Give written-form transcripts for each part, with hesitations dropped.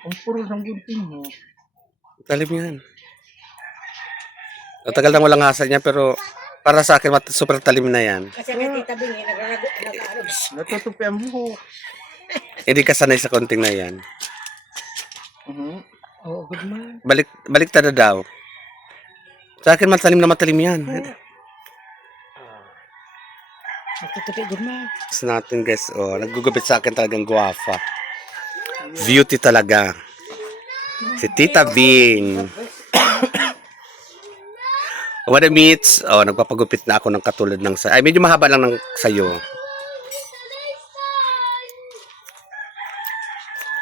Ang puro ng gunting mo. Talim yan. Matagal nang walang hasa niya pero para sa akin super talim na yan. Kasi kay Tita Bing, nag-ano. Natutupi ang buhok. Hindi ka sanay sa konting na yan. Oh, good man. Balik na daw. Sa akin matalim yan. Natutupi, good man. It's natin guys. Oh, naggugupit sa akin talagang guwafa. Beauty talaga. Si Tita Bing. What a meets. Oh, nagpapagupit na ako ng katulad ng ay medyo mahaba lang ng sayo.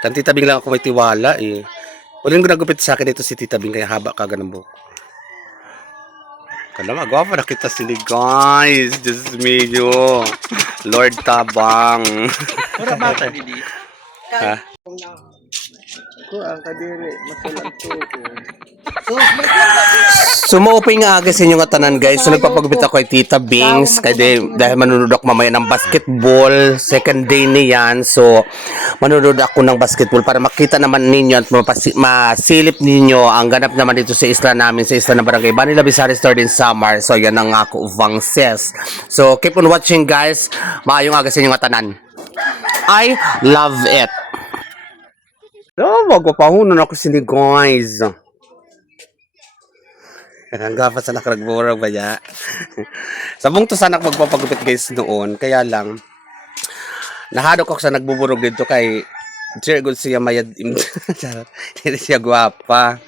Kan Tita Bing lang ako may tiwala eh. Uling nagupit sa akin ito si Tita Bing kaya haba ka ganun buhok. Kala magwapa na kita sila guys. Just medyo Lord Tabang. Mura ba ka, Didi? Ha? Ko ang kadiri. Masalang to ko. Sumuupay nga aga sa inyo nga tanan guys. So nagpapagupit ako kay Tita Bings dahil manunod ako mamaya ng basketball. Second day niyan. So manunod ako ng basketball para makita naman ninyo at masilip ninyo ang ganap naman dito sa isla namin, sa isla ng Barangay Banila Visaris Third in Samar. So yan ang ako Vang Ses. So keep on watching guys. Maayong aga sa inyo nga tanan. I love it. Oh, magpapahunan ako sini guys. Ang gapas sa nakaragburag ba ya? Sabong to sana ako magpapagupit guys noon. Kaya lang, nahadok ako sa nagbuburog dito kay Jer good siya mayad. Hindi siya guwapa.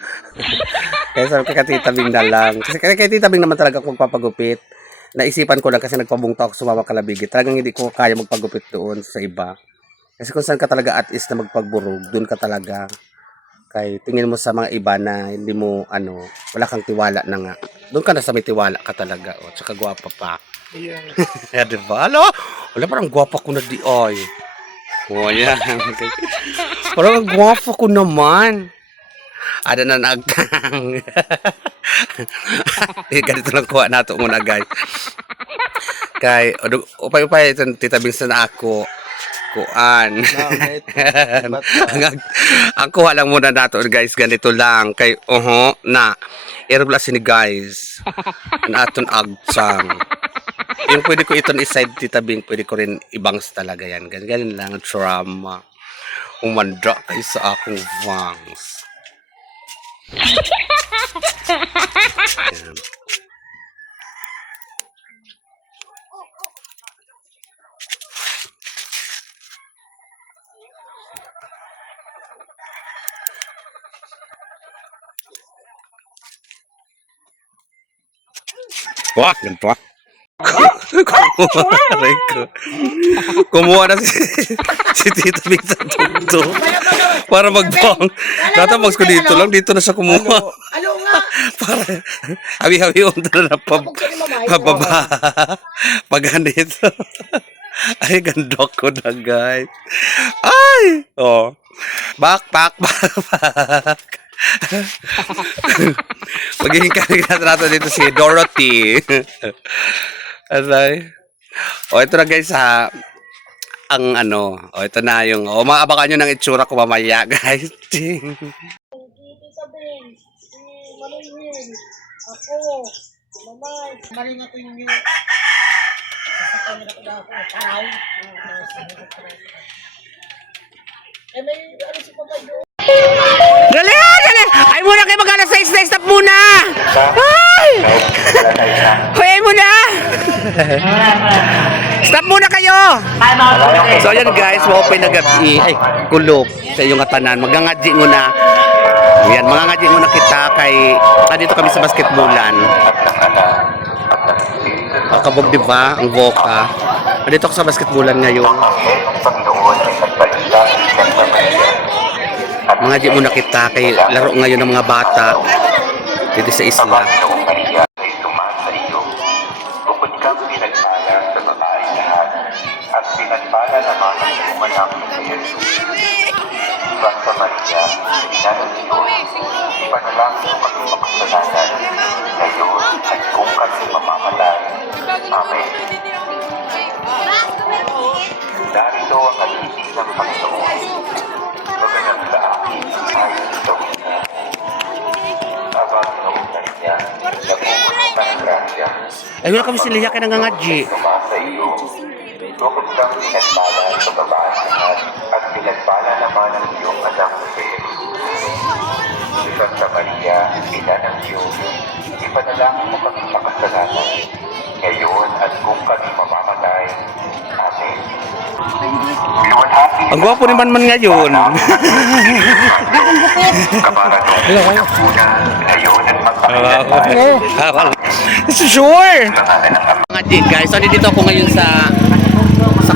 Kaya sabi ko kay Tita Bing na lang. Kasi kay Tita Bing naman talaga ako magpapagupit. Naisipan ko lang kasi nagpabungta ako sumama kalabigi. Talagang hindi ko kaya magpagupit doon sa iba. Kasi kung saan ka talaga at is na magpagburog, doon ka talaga. Kay tingin mo sa mga iba na hindi mo wala kang tiwala na nga. Doon ka na sa may tiwala ka talaga. O, tsaka gwapa pa. Yeah. Yeah, diba? Alo? Wala parang gwapa ko na di oy. O, yan. Parang gwapa ko naman. Ada na nagkang. Ganito lang kuha nato muna guys. Kay, upay-upay itong Tita Bings na ako. Kuan. Ang kuha lang muna nato guys, ganito lang kay na irugla sini guys. Naton agtsang. Yung pwede ko iton iside Tita Bing, pwede ko rin ibangs talaga yan. Ganyan lang drama. Umandra kay sa akong vangs. Yan. Wah, ganito ah. Kumuha na si Tita Bing sa tugtog para magbang. Tatabags ko dito lang, dito na siya kumuha. Ano nga? Para hawi-hawi na pababa. Pag ganito. Ay, gandok ko na guys. Ay! Oh. Back. Magiging karigatan dito si Dorothy. Asay. O, ito na guys ha. Ang ito na yung, maabakan nyo ng itsura ko mamaya guys. Tita Bing, Marilyn, ako, Mamay. Marin natin yung taraw. Eh, may si Papa Joe. Dali! Ay muna kayo mag-alas 6 na stop muna! Ay! Hoy, ay muna! Stop muna kayo! So yan guys, ma-open na gabi. Ay, kulog sa iyong atanan. Magangadji muna. Yan, magangadji muna kita kay dito kami sa basketballan. Kabog diba? Ang voka. Dito ako sa basketballan ngayon. Mga di muna kita kay laro ngayon ng mga bata dito sa isla. Bukod kang pinagpala sa babae lahat at pinagpala naman ang umanak sa Yesus. Santa Maria, Ina ng Diyos, ipanalangin mo kami makasalanan ngayon at kung kami mamamatay. Amen. Narito ang alis ng Panginoon. Magalang sa akin. Ay, wala kami sila kaya nangangadji. Tumasa iyo. Bukod kang pinagbala sa babae at pinagbala naman ang iyong anak si Jesus. Santa Maria, ina ng Diyos, ipanalangin mo kami sa kasalanan, ngayon at kung kami mamamatay. Amen. Luwalhati Ang gwapo ni Man ngayon. kabaran ng una, ngayon at magpakailan. Sure! Mga din guys, so dito ako ngayon sa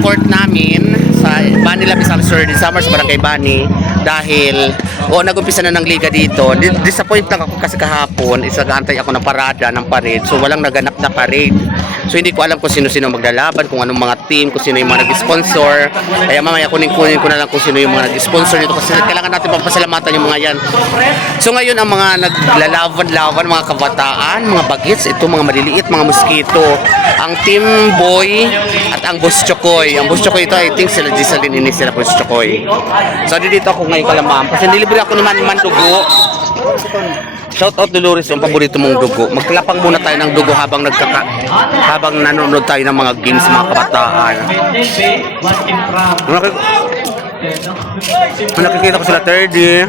court namin sa Bani Labis Sur di Summers Barangay Bani dahil nag-umpisa na ng liga dito. Disappoint lang ako kasi kahapon isagaantay ako ng parada ng parade, so walang naganap na parade, so hindi ko alam kung sino-sino maglalaban, kung anong mga team, kung sino yung mga nag-sponsor. Kaya mamaya kunin ko na lang kung sino yung mga nag-sponsor nito kasi kailangan natin papasalamatan yung mga yan. So ngayon ang mga naglalaban-laban, mga kabataan, mga bagets, ito mga maliliit, mga mosquito, ang Team Boy at ang Boss Chokoy. Ang Boss Chokoy ito, I think sila Gisaline ini sila Boss Chokoy. So dito ako ngayon kalamam kasi nilibre ako naman dugo. Shout out Dolores, yung paborito mong dugo. Magkalapang muna tayo ng dugo habang nanonood tayo ng mga games, mga kabataan. Nakikita ko sila 30.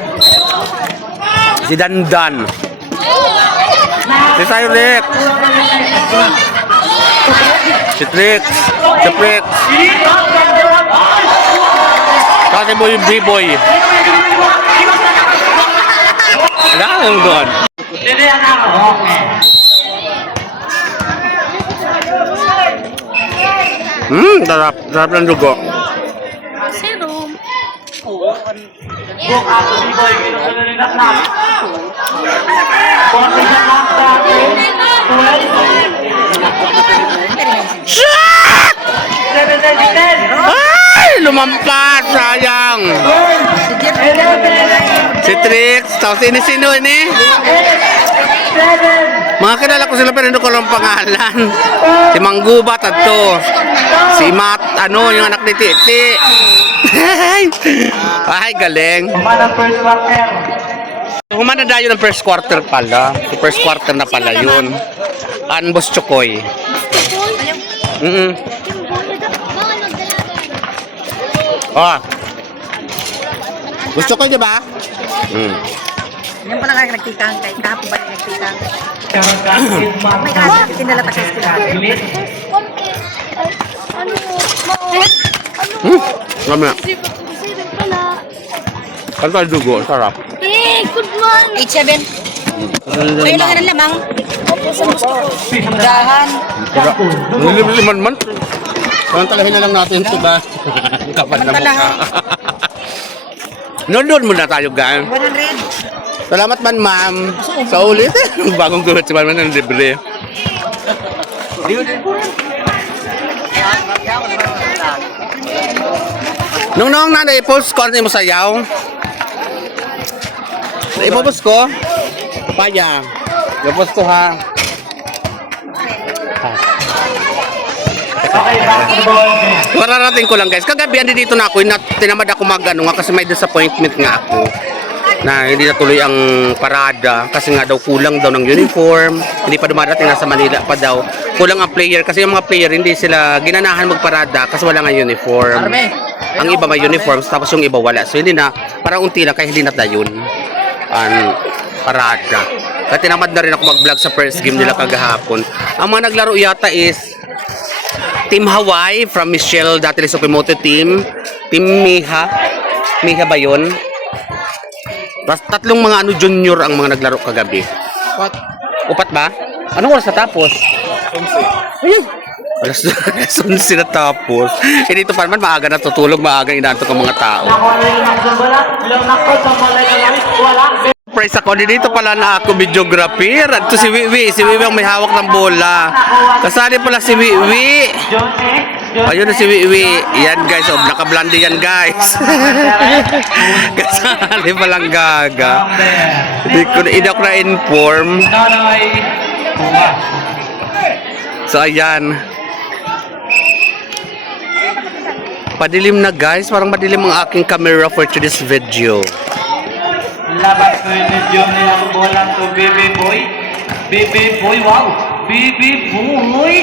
Si Dandan. Si Cyrix. Si Trix. Si Trix. Kasi mo yung B-boy. Wala akong doon. Sarap. Sarap ng dugo. Ay! Lumampas! Sayang! Si Trix, tapos sino ini? Mga kilala ko sila pero hindi ko lang pangalan. Si Manggubat at to. Si Matt, yung anak ni Titi. Ay, galing. Humana dayo ng first quarter pala. Si first quarter na pala yun. Boss Chokoy. Gusto ko, di ba? Yan pala kaya nagtikang kay kahapon ba nagtikang. May klase tinalata sa eskwelahan. Mamaya. Ano tayo dugo? Sarap. Good morning. 87. Kayo lang ang lamang. Dahan. Nilibre man. Samantalahin na lang natin ito ba? Kapal na mukha. Nood muna tayo, guys. 100. Salamat man, ma'am. Sa ulit. Bagong gulat si ma'am ng libre. Nung na i-post ko, ano mo sayaw? I-post ko? Papaya. I-post ko, ha? Mararating ko lang, guys. Kagabi, andi dito na ako. Tinamad ako kasi may disappointment nga ako na hindi natuloy ang parada kasi nga daw kulang daw ng uniform, hindi pa dumarating, nasa Manila pa daw, kulang ang player kasi yung mga player hindi sila ginanahan magparada kasi wala nga uniform. Ang iba may uniforms tapos yung iba wala, so hindi na, parang unti lang kaya hindi na tayo ang parada. Kaya tinamad na rin ako mag-vlog sa first game nila kagahapon. Ang mga naglaro yata is Team Hawaii from Michelle Datili Sukimoto team, Team Miha ba yun? Tatlong mga junior ang mga naglaro kagabi. Upat ba? Anong oras natapos? 11. Alas 11 natapos. Dito pa naman maaga natutulog, maaga inaantok ang mga tao. Surprise ako, dito pala na ako videographer. At si Wiwi ang may hawak ng bola. Kasali pala si Wiwi. Ayun na si Wiwi. Yan guys, naka-blondie yan guys. Kasali palang gaga. Hindi ako na-inform. So ayan. Padilim na guys, parang madilim ang aking camera for today's video. Labas ko yung medyo nilang bola to Baby Boy. Baby Boy, wow! Bibi Buhoy.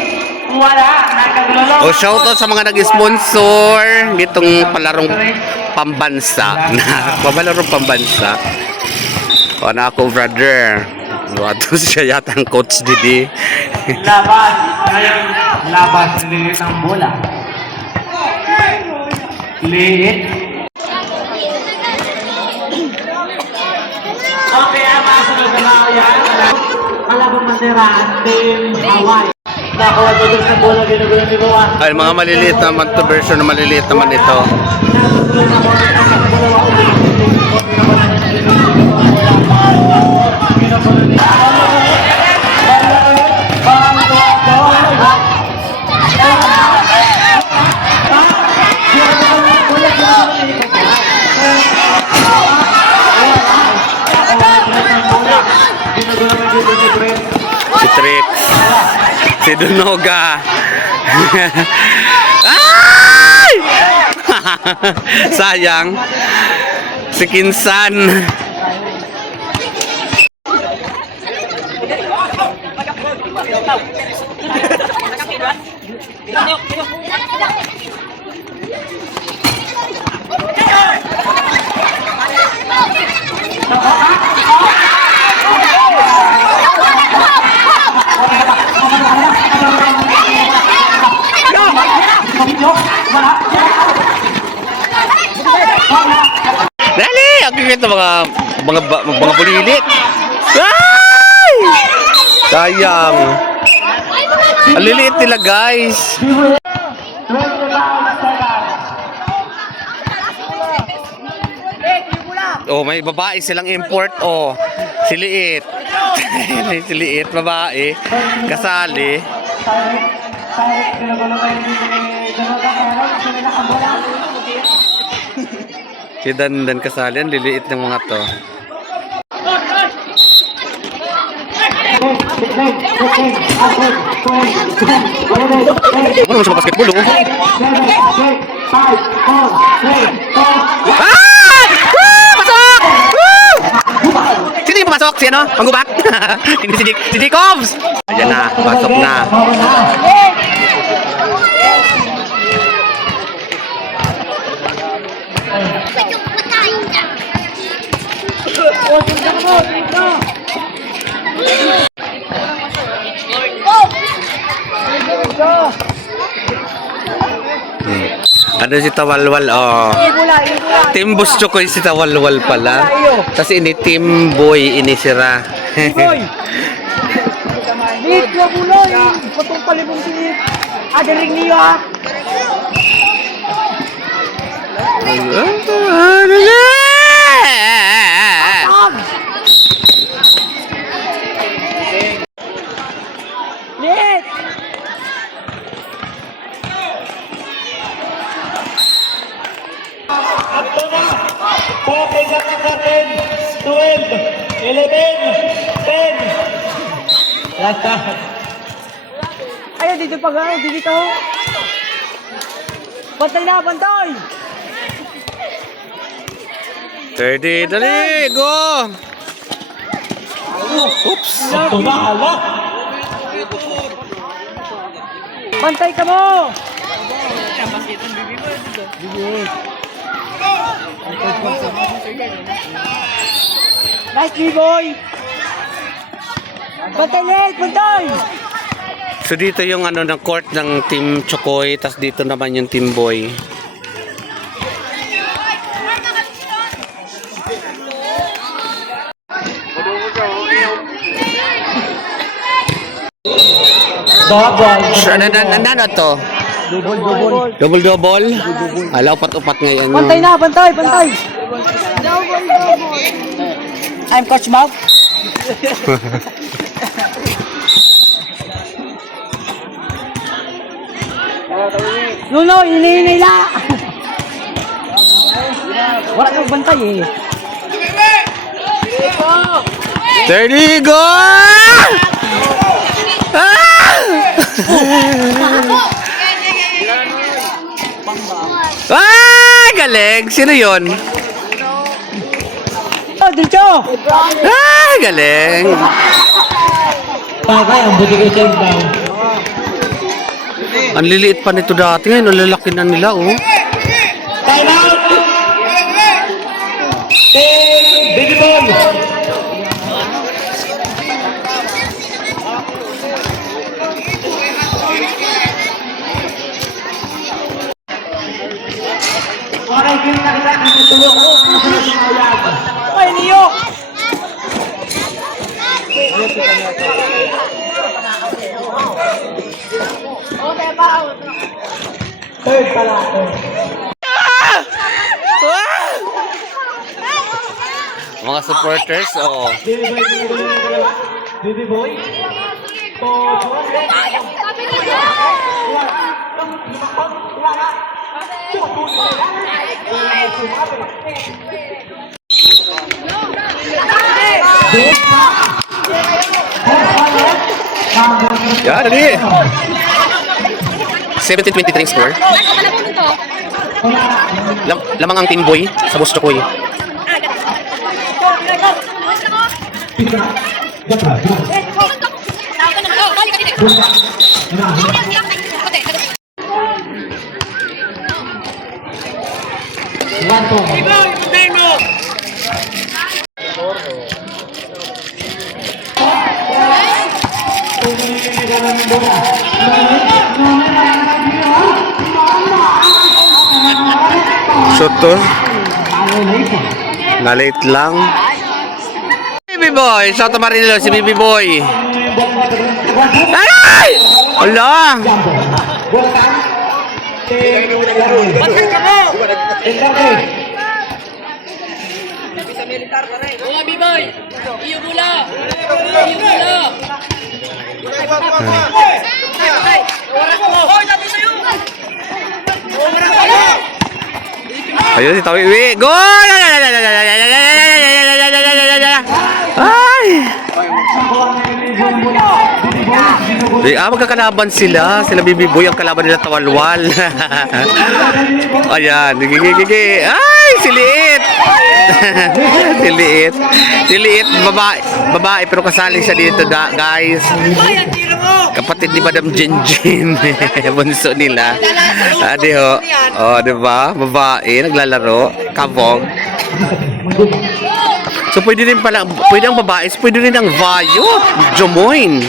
Wala. Nagkagulo. O shoutout sa mga nag-sponsor nitong palarong pambansa. Palarong pambansa. O na ako, brother. Wato siya yata ang coach Didi. Labas. Ngayon, labas. Lilit ang bola. Lilit. Okay, ang masunod na mga yan. Kalabang bandera, Team Hawaii. Nakuha ko dun sa bola, ginugulo ni Boa. Ay, mga maliliit naman to, version na maliliit naman ito. Si Trix, si Dunoga. Ay! Sayang. Si Kinsan. Dali! Ang kikita mga bulilit. Ay! Sayang. Ang liliit nila, guys. Oh, may babae silang import. Oh, si Liit. Si Liit, babae. Kasali. Si Dandan kasali. Ang liliit ng mga to. Ano sa basketball, oh? Ah! Pasok! Sino yung pumasok? Si ano? Manggubak? Hindi si Jacobs! Ayan na, pasok na. Ano si Tawalwal? Oh. Team Busto ko si Tawalwal pala. Kasi ini Team Boy ini sira. Lit, wag mo lang. Patong palibong sinit. Adaring niyo ha. Lit! Ito na! Popay ka natin! 12, 11, 10! Lata! Ay, dito pa gano'n, dito! Bantay na, bantay! 30, dali, go! Oops! Ito na, hala! Bantay ka mo! Nice B-boy! Bantay ulit! Bantay! So dito yung ano ng court ng Team Chokoy, tas dito naman yung Team Boy. Ano to? Double. Ala, upat-upat ngayon. Bantay na! Bantay! Bantay! I'm Coach Mouth. No, hinihinay la! Wala kang bantay eh. 30, go! Ah, galing! Sino yun? Oh, dito! Ah, galing! Pakay, ang buti ko siya daw. Ang liliit pa nito dati, ngayon ang lalaki na nila, oh. Time out! Baby ball! Okay, kita kita ang tulong ko ang sumayag. Ay, niyo! Third pala. Mga supporters, oh. Baby boy. Yan, dali. 17-23 score. Lamang ang Team Boy sa Boss Chokoy. Shot to. Na-late lang. Baby Boy! Shout out Marinelo, si Baby Boy! Aray! Ala! Ayun si Tawi. Gol! Ay! Magkakalaban sila. Sila Baby Boy. Ang kalaban nila Tawalwal. Ayan. Gigi. Ay! Siliit! Siliit. Siliit. Babae. Pero kasali siya dito, guys. Kapatid ni Madam Jinjin. Bunso nila. Adi ho. O, diba? Babae. Naglalaro. Kabog. So, pwede rin pala, pwede ang babae, pwede rin ang Vayo, Jomoin.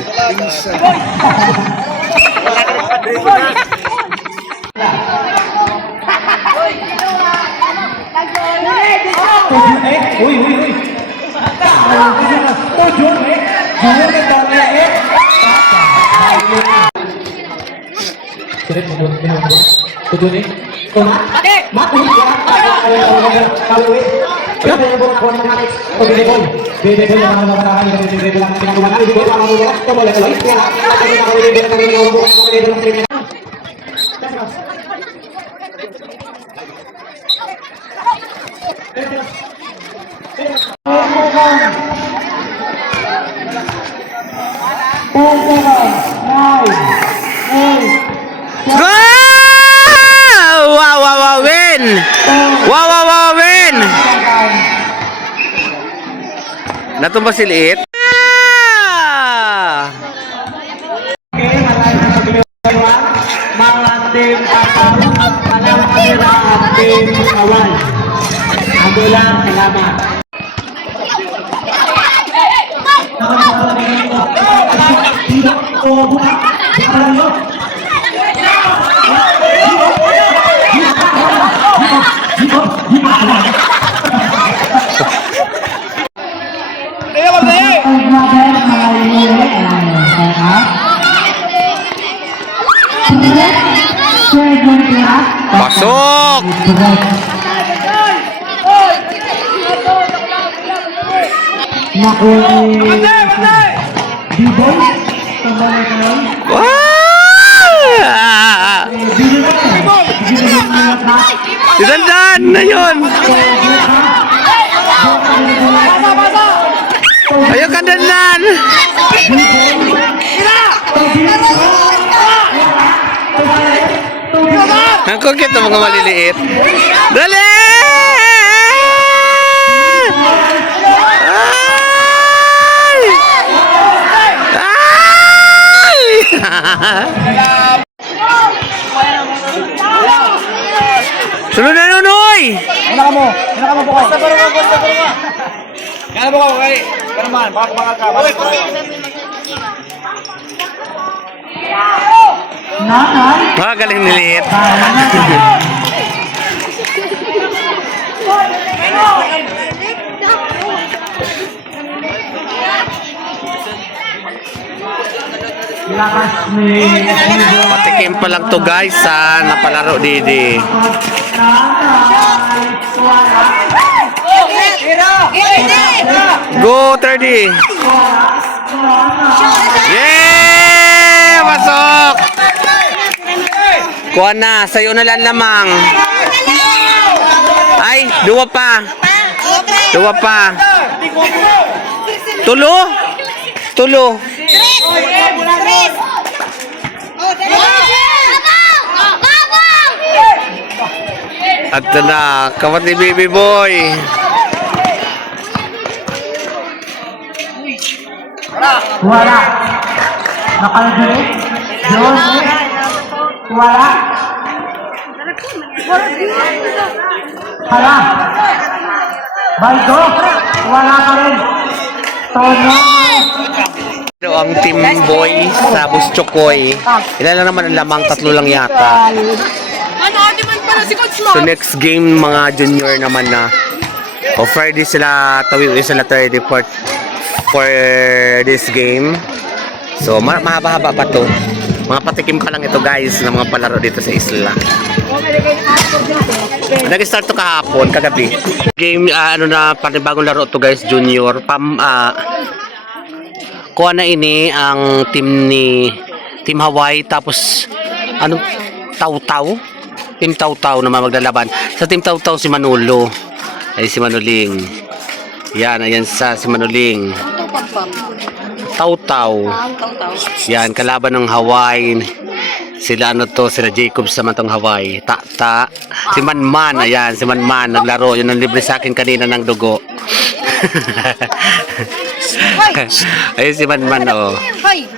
Win! Wow, win! Natumba si Liit. Mga team at palang kamera at team kawan. Ado lang, salamat. Pasok! Si Dandan na yun! Ayaw ka Dandan! Ang cute ng mga maliliit. Dali! Ay! Nanay. Galing niliit. Lakas ni Patikim pa lang to guys sa napalaro didi. Go 30. Yeah! Pasok! Kuha na, sa'yo na lang lamang. Ay, dua pa. Dua pa. Tulo? Tulo. At na, kawat ni Baby Boy. Wala. Nakalagay. Jose. Wala. Hala. Baldo. Wala ka rin. Tono. Ito ang Team Boy sa Buschokoy. Ilan lang naman ang lamang, tatlo lang yata. So next game mga junior naman na. O Friday sila, tawi sila 30 for this game. So mahaba-haba pa to. Mga patikim pa lang ito guys ng mga palaro dito sa isla. Nag-start to kahapon, kagabi. Game ano na panibagong laro to guys, junior. Kuha na ini ang Team Hawaii tapos ano Taw-Taw. Team Taw-Taw naman maglalaban. Sa Team Taw-Taw si Manolo. Ay si Manuling. Yan, ayan si Manuling. Taw-Taw. Yan, kalaban ng Hawaii. Sila ano to, sila Jacob sa matong Hawaii. Ta. Si Manman, ayan, si Manman naglaro. Yun ang libre sa akin kanina ng dugo. Ayun si Manman, oh. Hoy.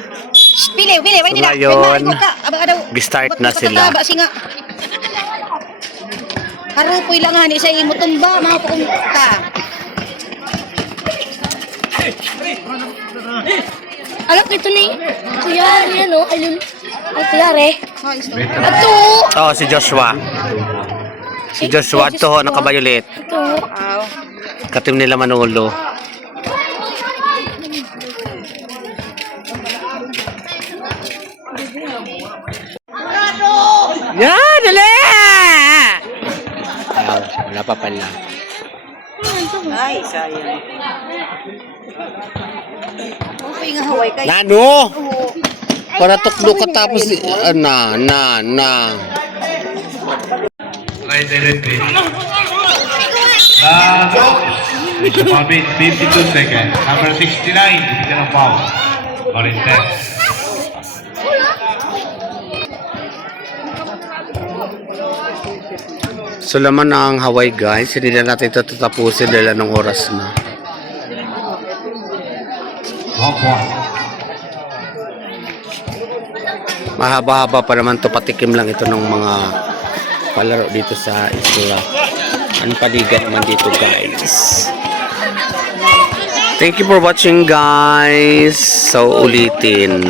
Pili, wait nila. Ngayon, start na sila. Harupoy lang hani sa imo tumba, mga pumunta. Anak nito ni Kuya, yan o, ayun. Ay, Kuya, re. Ato! Oh, si Joshua. Si Joshua, ito ho, nakabayulit. Ato. Katim nila Manolo. Yan, dali! Wala pa pala. Ay, sayang. Okay nga, Hawaii kayo. Nano! Para tuklo ka tapos na. Right directly. Lado. It's a foul, 52 seconds. Number 69, it's a foul. Or intense. So laman na ang Hawaii guys, hindi na natin ito tatapusin dahil anong oras na. 1 point. Mahaba-haba pa naman to, patikim lang ito ng mga palaro dito sa isla. Ang paligan naman dito guys. Thank you for watching guys. So ulitin.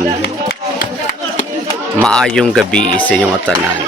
Maayong gabi sa inyong tanan.